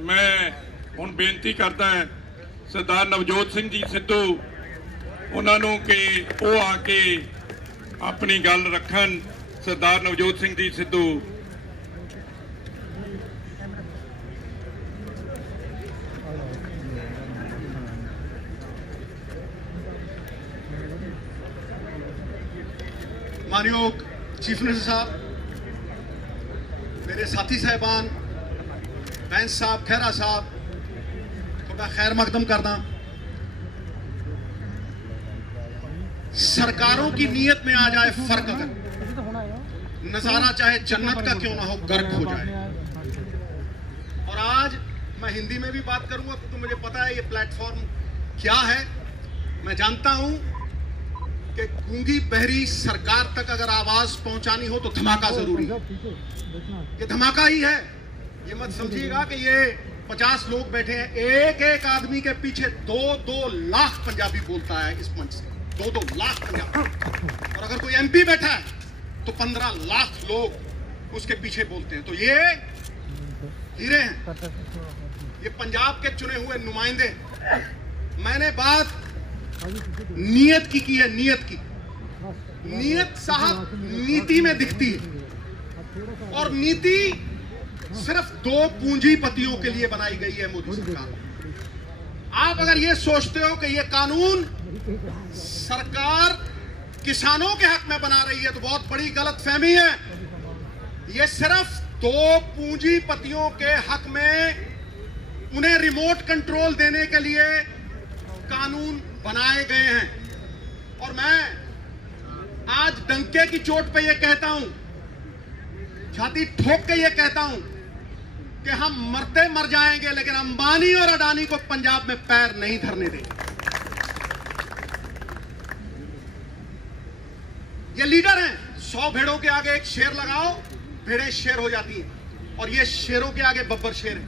मैं ਹੁਣ ਬੇਨਤੀ ਕਰਦਾ ਹਾਂ ਸਰਦਾਰ ਨਵਜੋਤ ਸਿੰਘ ਜੀ ਸਿੱਧੂ ਉਹਨਾਂ ਨੂੰ ਕਿ ਉਹ ਆ ਕੇ ਆਪਣੀ ਗੱਲ ਰੱਖਣ। ਸਰਦਾਰ ਨਵਜੋਤ ਸਿੰਘ ਜੀ ਸਿੱਧੂ। मानयोग चीफ मिनिस्टर साहब, मेरे साथी साहबान, बैंस साहब, खैरा साहब, थोड़ा खैर मकदम करना। सरकारों की नीयत में आ जाए फर्क, अगर नजारा चाहे जन्नत का क्यों ना हो गर्क हो जाए। और आज मैं हिंदी में भी बात करूंगा क्योंकि मुझे पता है ये प्लेटफॉर्म क्या है। मैं जानता हूं कि गूंगी बहरी सरकार तक अगर आवाज पहुंचानी हो तो धमाका जरूरी है। ये धमाका ही है। ये मत समझिएगा कि ये 50 लोग बैठे हैं। एक एक आदमी के पीछे 2-2 लाख पंजाबी बोलता है इस मंच से। 2-2 लाख पंजाबी। और अगर कोई एमपी बैठा है तो 15 लाख लोग उसके पीछे बोलते हैं। तो ये हीरे हैं, ये पंजाब के चुने हुए नुमाइंदे। मैंने बात नीयत की है। नीयत साहब नीति में दिखती है और नीति सिर्फ 2 पूंजीपतियों के लिए बनाई गई है मोदी सरकार। आप अगर ये सोचते हो कि ये कानून सरकार किसानों के हक में बना रही है तो बहुत बड़ी गलतफहमी है। ये सिर्फ 2 पूंजीपतियों के हक में उन्हें रिमोट कंट्रोल देने के लिए कानून बनाए गए हैं। और मैं आज डंके की चोट पे ये कहता हूं, छाती ठोक के ये कहता हूं कि हम मरते मर जाएंगे लेकिन अंबानी और अडानी को पंजाब में पैर नहीं धरने देंगे। ये लीडर हैं। 100 भेड़ों के आगे एक शेर लगाओ, भेड़ें शेर हो जाती हैं। और ये शेरों के आगे बब्बर शेर है।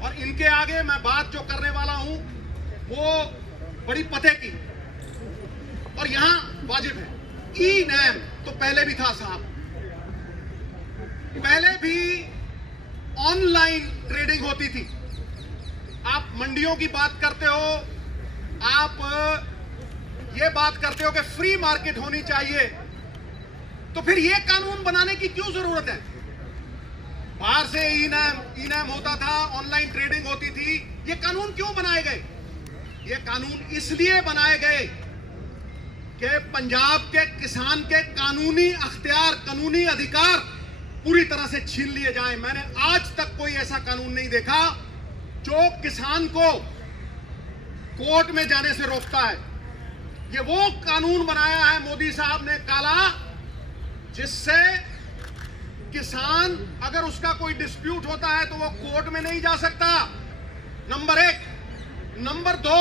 और इनके आगे मैं बात जो करने वाला हूं वो बड़ी पते की और यहां वाजिब है। ई नैम तो पहले भी था साहब। पहले भी ऑनलाइन ट्रेडिंग होती थी। आप मंडियों की बात करते हो, आप ये बात करते हो कि फ्री मार्केट होनी चाहिए, तो फिर ये कानून बनाने की क्यों जरूरत है? बाहर से ई नैम होता था, ऑनलाइन ट्रेडिंग होती थी। ये कानून क्यों बनाए गए? ये कानून इसलिए बनाए गए कि पंजाब के किसान के कानूनी अख्तियार, कानूनी अधिकार पूरी तरह से छीन लिए जाएं। मैंने आज तक कोई ऐसा कानून नहीं देखा जो किसान को कोर्ट में जाने से रोकता है। ये वो कानून बनाया है मोदी साहब ने काला, जिससे किसान अगर उसका कोई डिस्प्यूट होता है तो वो कोर्ट में नहीं जा सकता, नंबर 1। नंबर 2,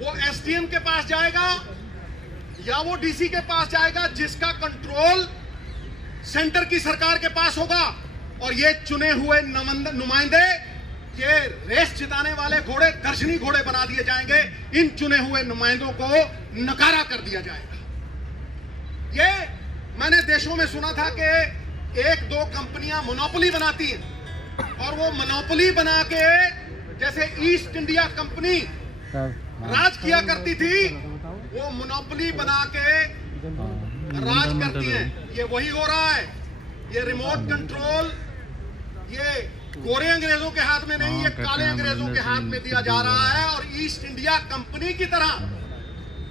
वो एसडीएम के पास जाएगा या वो डीसी के पास जाएगा जिसका कंट्रोल सेंटर की सरकार के पास होगा। और ये चुने हुए नुमाइंदे, ये रेस जिताने वाले घोड़े दर्शनी घोड़े बना दिए जाएंगे। इन चुने हुए नुमाइंदों को नकारा कर दिया जाएगा। ये मैंने देशों में सुना था कि 1-2 कंपनियां मोनोपोली बनाती हैं और वो मोनोपोली बना के, जैसे ईस्ट इंडिया कंपनी राज किया करती थी, वो मोनोपोली बना के राज करती है। ये वही हो रहा है। ये रिमोट कंट्रोल ये गोरे अंग्रेजों के हाथ में नहीं, ये काले अंग्रेजों के हाथ में दिया जा रहा है। और ईस्ट इंडिया कंपनी की तरह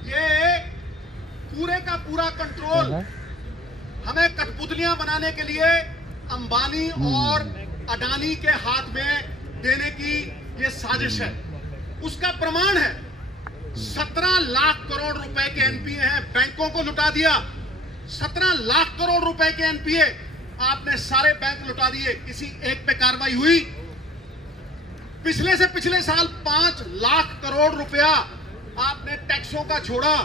ये पूरे का पूरा कंट्रोल हमें कठपुतलियां बनाने के लिए अंबानी और अडानी के हाथ में देने की ये साजिश है। उसका प्रमाण है 17 लाख करोड़ रुपए के एनपीए हैं, बैंकों को लुटा दिया। 17 लाख करोड़ रुपए के एनपीए आपने सारे बैंक लुटा दिए, किसी एक पे कार्रवाई हुई? पिछले से पिछले साल 5 लाख करोड़ रुपया आपने टैक्सों का छोड़ा।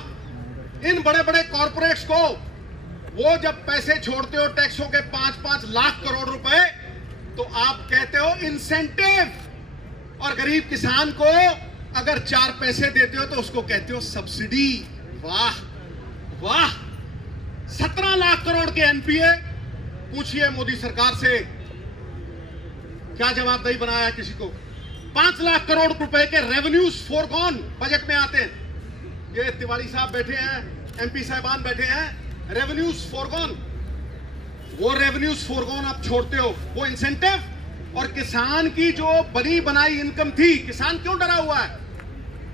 इन बड़े बड़े कॉर्पोरेट्स को वो जब पैसे छोड़ते हो टैक्सों के 5-5 लाख करोड़ रुपए, तो आप कहते हो इंसेंटिव, और गरीब किसान को अगर 4 पैसे देते हो तो उसको कहते हो सब्सिडी। वाह वाह, 17 लाख करोड़ के एनपीए। पूछिए मोदी सरकार से क्या जवाबदेही बनाया किसी को? 5 लाख करोड़ रुपए के रेवेन्यूज फोरगॉन बजट में आते हैं। ये तिवारी साहब बैठे हैं, एमपी साहबान बैठे हैं, रेवेन्यूज फोरगॉन। वो रेवेन्यूज फोरगॉन आप छोड़ते हो, वो इंसेंटिव। और किसान की जो बनी बनाई इनकम थी, किसान क्यों डरा हुआ है?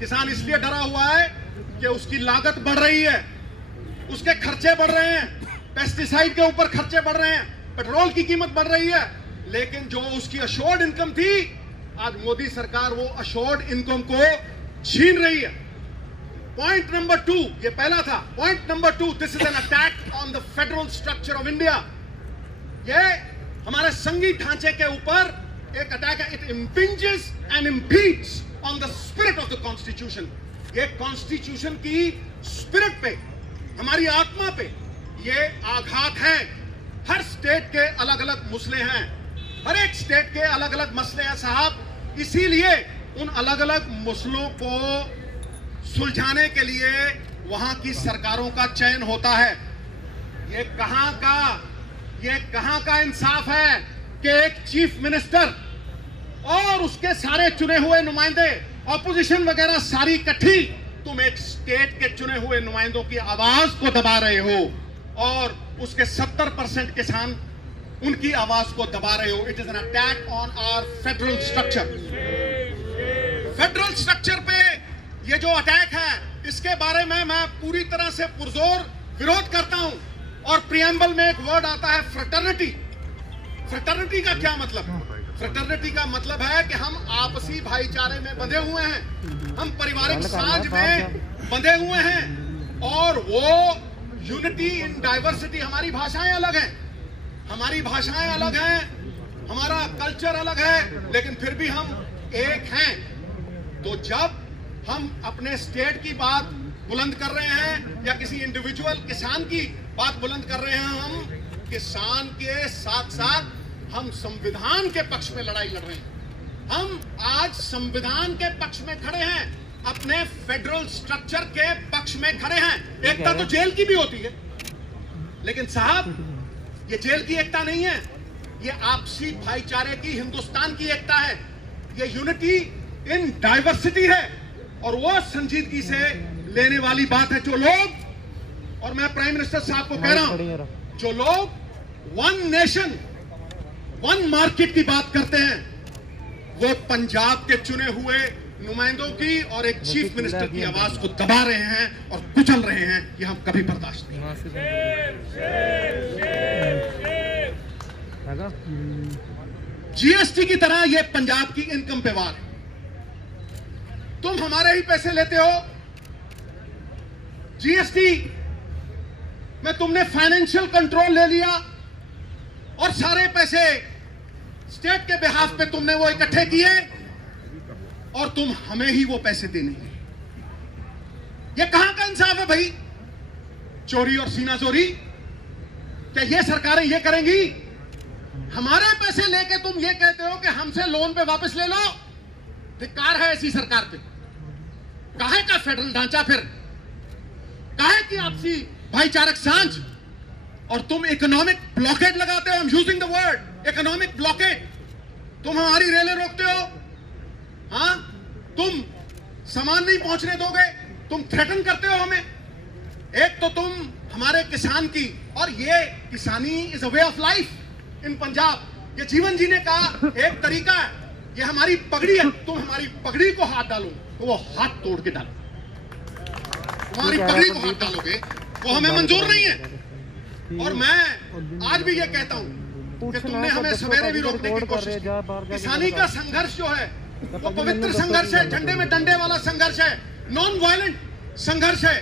किसान इसलिए डरा हुआ है कि उसकी लागत बढ़ रही है, उसके खर्चे बढ़ रहे हैं, पेस्टिसाइड के ऊपर खर्चे बढ़ रहे हैं, पेट्रोल की कीमत बढ़ रही है। लेकिन जो उसकी अशोर्ड इनकम थी, आज मोदी सरकार वो अशोर्ड इनकम को छीन रही है। पॉइंट नंबर 2, ये पहला था। Point number 2, this is an attack on the federal structure of India. ये हमारे संघीय ढांचे के ऊपर एक अटैक है। It impinges and impedes on the spirit of the constitution. ये कॉन्स्टिट्यूशन की स्पिरिट पे, हमारी आत्मा पे ये आघात है। हर स्टेट के अलग अलग मसले हैं, हर एक स्टेट के अलग अलग मसले हैं साहब। इसीलिए उन अलग अलग मसलों को सुलझाने के लिए वहां की सरकारों का चयन होता है। ये कहां का इंसाफ है कि एक चीफ मिनिस्टर और उसके सारे चुने हुए नुमाइंदे, ऑपोजिशन वगैरह सारी इकट्ठी, तुम एक स्टेट के चुने हुए नुमाइंदों की आवाज को दबा रहे हो और उसके 70% किसान उनकी आवाज को दबा रहे हो। It is an attack on our federal structure. Federal structure पे ये जो अटैक है, इसके बारे में मैं पूरी तरह से पुरजोर विरोध करता हूं। और प्रियम्बल में एक वर्ड आता है फ्रेटर्निटी। फ्रेटर्निटी का क्या मतलब? फ्रेटर्निटी का मतलब है कि हम आपसी भाईचारे में बंधे हुए हैं, हम पारिवारिक साझ में बंधे हुए हैं। और वो यूनिटी इन डाइवर्सिटी, हमारी भाषाएं अलग हैं, हमारी भाषाएं अलग हैं, हमारा कल्चर अलग है, लेकिन फिर भी हम एक हैं। तो जब हम अपने स्टेट की बात बुलंद कर रहे हैं या किसी इंडिविजुअल किसान की बात बुलंद कर रहे हैं, हम किसान के साथ साथ हम संविधान के पक्ष में लड़ाई लड़ रहे हैं। हम आज संविधान के पक्ष में खड़े हैं, अपने फेडरल स्ट्रक्चर के पक्ष में खड़े हैं। एकता तो जेल की भी होती है, लेकिन साहब ये जेल की एकता नहीं है, ये आपसी भाईचारे की, हिंदुस्तान की एकता है। ये यूनिटी इन डाइवर्सिटी है और वो संजीदगी से लेने वाली बात है। जो लोग, और मैं प्राइम मिनिस्टर साहब को कह रहा हूं, जो लोग वन नेशन वन मार्केट की बात करते हैं, वो पंजाब के चुने हुए नुमाइंदों की और एक चीफ मिनिस्टर की आवाज को दबा रहे हैं और कुचल रहे हैं। ये हम कभी बर्दाश्त नहीं। जीएसटी की तरह ये पंजाब की इनकम पे वार है। तुम हमारे ही पैसे लेते हो। जीएसटी में तुमने फाइनेंशियल कंट्रोल ले लिया और सारे पैसे स्टेट के बिहाफ पे तुमने वो इकट्ठे किए और तुम हमें ही वो पैसे देने हैं। ये कहां का इंसाफ है भाई? चोरी और सीनाचोरी, क्या ये सरकारें ये करेंगी? हमारे पैसे लेके तुम ये कहते हो कि हमसे लोन पे वापस ले लो। धिक्कार है ऐसी सरकार पे। काहे का फेडरल ढांचा, फिर काहे की आपसी भाईचारक सांझ? और तुम इकोनॉमिक ब्लॉकेड लगाते हो। I am using the word economic blockade. तुम हमारी रेलें रोकते हो, हाँ? तुम सामान नहीं पहुंचने दोगे, तुम थ्रेटन करते हो हमें। एक तो तुम हमारे किसान की, और ये किसानी is a way of life in Punjab. ये जीवन जीने का एक तरीका है, ये हमारी पगड़ी है। तुम हमारी पगड़ी को हाथ डालो तो वो हाथ तोड़ के डालो। हमारी पगड़ी को हाथ डालोगे वो हमें मंजूर नहीं है। और मैं आज भी ये कहता हूं कि तुमने हमें सवेरे भी रोकने की कोशिश की। किसानी का संघर्ष जो है वो पवित्र संघर्ष है, झंडे में डंडे वाला संघर्ष है, नॉन वायलेंट संघर्ष है।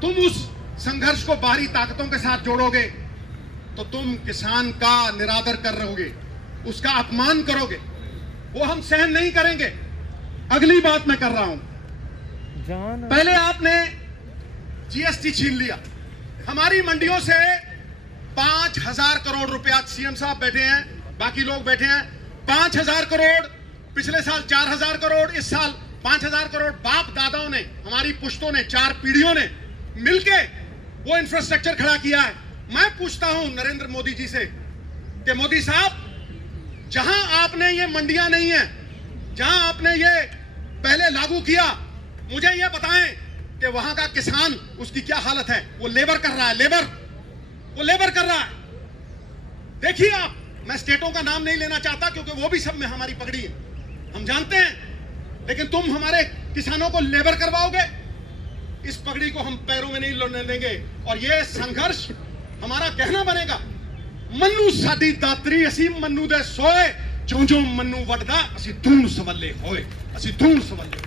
तुम उस संघर्ष को बाहरी ताकतों के साथ जोड़ोगे तो तुम किसान का निरादर कर रहोगे, उसका अपमान करोगे, वो हम सहन नहीं करेंगे। अगली बात मैं कर रहा हूं, पहले आपने जीएसटी छीन लिया हमारी मंडियों से। 5,000 करोड़ रुपया, सीएम साहब बैठे हैं, बाकी लोग बैठे हैं, 5,000 करोड़, पिछले साल 4,000 करोड़, इस साल 5,000 करोड़। बाप दादाओं ने, हमारी पुश्तों ने, 4 पीढ़ियों ने मिलके वो इंफ्रास्ट्रक्चर खड़ा किया है। मैं पूछता हूं नरेंद्र मोदी जी से कि मोदी साहब, जहां आपने ये मंडियां नहीं है, जहां आपने ये पहले लागू किया, मुझे ये बताएं कि वहां का किसान, उसकी क्या हालत है? वो लेबर कर रहा है, वो लेबर कर रहा है। देखिए आप, मैं स्टेटों का नाम नहीं लेना चाहता क्योंकि वो भी सब में हमारी पगड़ी है, हम जानते हैं, लेकिन तुम हमारे किसानों को लेबर करवाओगे, इस पगड़ी को हम पैरों में नहीं लड़ने देंगे। और ये संघर्ष हमारा कहना बनेगा, मन्नू साडी दातरी असी मन्नू दे सोए, जो मन्नू वटदा असी धूण सवल्ले होए, असी धूण सवल्ले।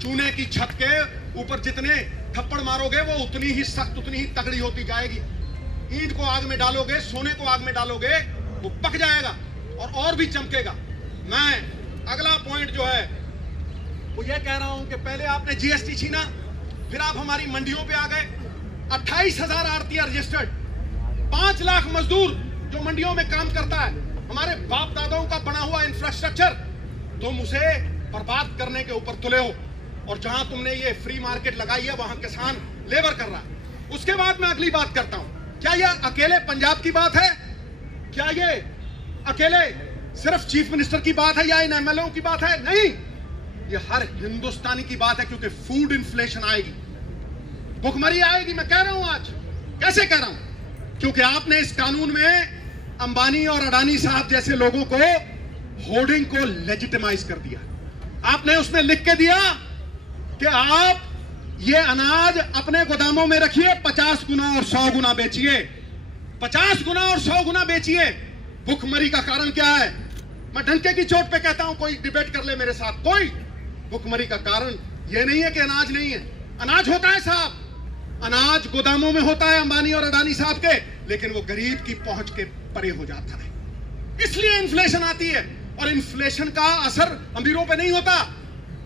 चूने की छत के ऊपर जितने थप्पड़ मारोगे वो उतनी ही सख्त, उतनी ही तगड़ी होती जाएगी। ईंट को आग में डालोगे, सोने को आग में डालोगे, वो पक जाएगा और भी चमकेगा। मैं अगला पॉइंट जो है वो ये कह रहा हूं कि पहले आपने जीएसटी छीना, फिर आप हमारी मंडियों पे आ गए। 28,000 आरती रजिस्टर्ड, 5 लाख मजदूर जो मंडियों में काम करता है, हमारे बाप दादाओं का बना हुआ इंफ्रास्ट्रक्चर, तुम उसे बर्बाद करने के ऊपर तुले हो। और जहां तुमने ये फ्री मार्केट लगाई है वहां किसान लेबर कर रहा है। उसके बाद मैं अगली बात करता हूं, क्या यह अकेले पंजाब की बात है? क्या ये अकेले सिर्फ चीफ मिनिस्टर की बात है या इन एमएलए की बात है? नहीं, ये हर हिंदुस्तानी की बात है, क्योंकि फूड इन्फ्लेशन आएगी, भुखमरी आएगी। मैं कह रहा हूं आज, कैसे कह रहा हूं? क्योंकि आपने इस कानून में अंबानी और अडानी साहब जैसे लोगों को, होर्डिंग को लेजिटिमाइज कर दिया। आपने उसमें लिख के दिया कि आप ये अनाज अपने गोदामों में रखिए, 50 गुना और 100 गुना बेचिए, 50 गुना और 100 गुना बेचिए। भुखमरी का कारण क्या है? मैं डंके की चोट पे कहता हूं, कोई डिबेट कर ले मेरे साथ, कोई। भुखमरी का कारण यह नहीं है कि अनाज नहीं है, अनाज होता है साहब, अनाज गोदामों में होता है अंबानी और अडानी साहब के, लेकिन वो गरीब की पहुंच के परे हो जाता है, इसलिए इन्फ्लेशन आती है। और इन्फ्लेशन का असर अमीरों पे नहीं होता।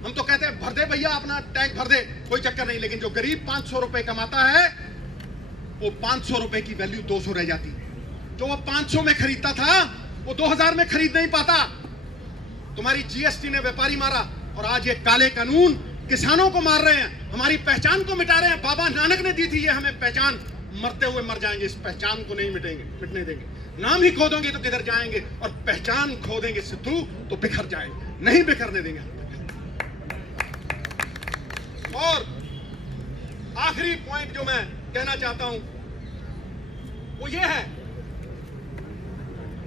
हम तो कहते हैं भर दे भैया, अपना टैंक भर दे, कोई चक्कर नहीं, लेकिन जो गरीब 500 रुपए कमाता है, वो 500 रुपए की वैल्यू 200 रह जाती है। जो वो 500 में खरीदता था वो 2000 में खरीद नहीं पाता। तुम्हारी जीएसटी ने व्यापारी मारा, और आज ये काले कानून किसानों को मार रहे हैं, हमारी पहचान को मिटा रहे हैं। बाबा नानक ने दी थी ये हमें पहचान, मरते हुए मर जाएंगे, इस पहचान को नहीं मिटने देंगे। नाम ही खो दोगे तो किधर जाएंगे, और पहचान खो देंगे सिद्धू तो बिखर जाएंगे, नहीं बिखरने देंगे। और आखिरी पॉइंट जो मैं कहना चाहता हूं वो ये है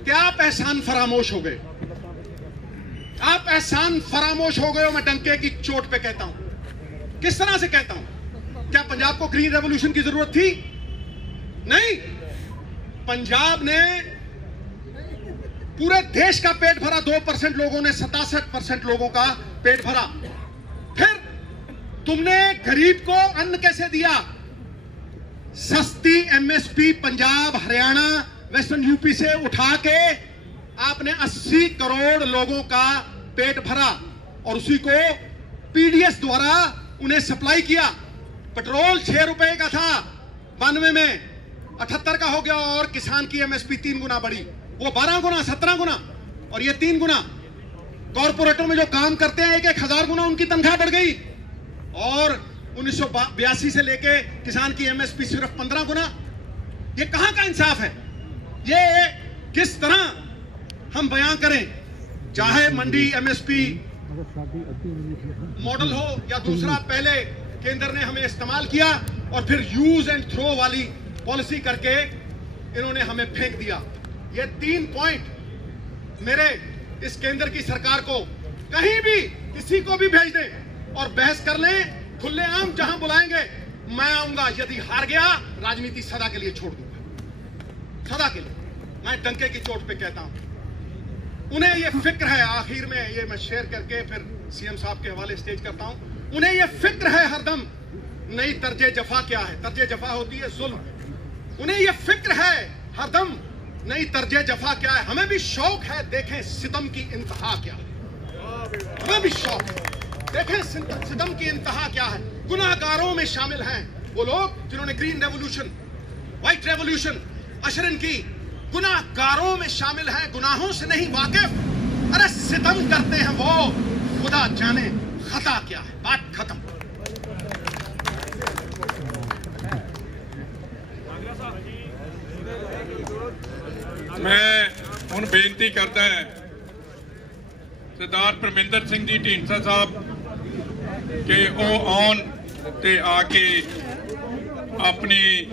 कि आप एहसान फरामोश हो गए, आप एहसान फरामोश हो गए हो। मैं डंके की चोट पे कहता हूं। किस तरह से कहता हूं? क्या पंजाब को ग्रीन रेवोल्यूशन की जरूरत थी? नहीं, पंजाब ने पूरे देश का पेट भरा, 2% लोगों ने 67% लोगों का पेट भरा। फिर तुमने गरीब को अन्न कैसे दिया? सस्ती MSP Punjab, Haryana, western UP से उठा के आपने 80 करोड़ लोगों का पेट भरा, और उसी को पीडीएस द्वारा उन्हें सप्लाई किया। पेट्रोल 6 रुपए का था 92 में, 78 का हो गया, और किसान की एमएसपी 3 गुना बढ़ी, वो 12 गुना, 17 गुना, और ये 3 गुना। कॉर्पोरेटों में जो काम करते हैं 1,000 गुना उनकी तनख्वाह बढ़ गई, और 1982 से लेके किसान की एमएसपी सिर्फ 15 गुना। ये कहां का इंसाफ है? ये किस तरह हम बयां करें? चाहे मंडी एमएसपी मॉडल हो या दूसरा, पहले केंद्र ने हमें इस्तेमाल किया और फिर यूज एंड थ्रो वाली पॉलिसी करके इन्होंने हमें फेंक दिया। ये 3 पॉइंट मेरे इस केंद्र की सरकार को, कहीं भी किसी को भी भेज दें और बहस कर लें, खुलेआम जहां बुलाएंगे मैं आऊंगा। यदि हार गया, राजनीति सदा के लिए छोड़ दूंगा, सदा के लिए। मैं डंके की चोट पे कहता हूं, उन्हें यह फिक्र है, आखिर में ये मैं शेयर करके फिर सीएम साहब के हवाले स्टेज करता हूं, उन्हें यह फिक्र है हरदम, नई तर्जे जफा क्या है? तर्जे जफा होती है जुल्म। उन्हें यह फिक्र है हरदम, नई तर्जे जफा क्या है? हमें भी शौक है, देखें सितम की इंतहा क्या है, हमें भी शौक है, देखें सितम की इंतहा क्या है। गुनाहगारों में शामिल हैं वो लोग जिन्होंने ग्रीन रेवोल्यूशन, व्हाइट रेवोल्यूशन अशरन की, गुनाहगारों में शामिल हैं, गुनाहों से नहीं वाकिफ। अरे सितम करते हैं वो, खुदा जाने खता क्या है। बात खत्म। मैं ਹੁਣ ਬੇਨਤੀ ਕਰਦਾ ਸਰਦਾਰ ਪਰਮਿੰਦਰ ਸਿੰਘ ਜੀ ਢੀਂਡਸਾ ਸਾਹਿਬ ਕਿ ਉਹ ਆਉਣ ਤੇ ਆ ਕੇ ਆਪਣੀ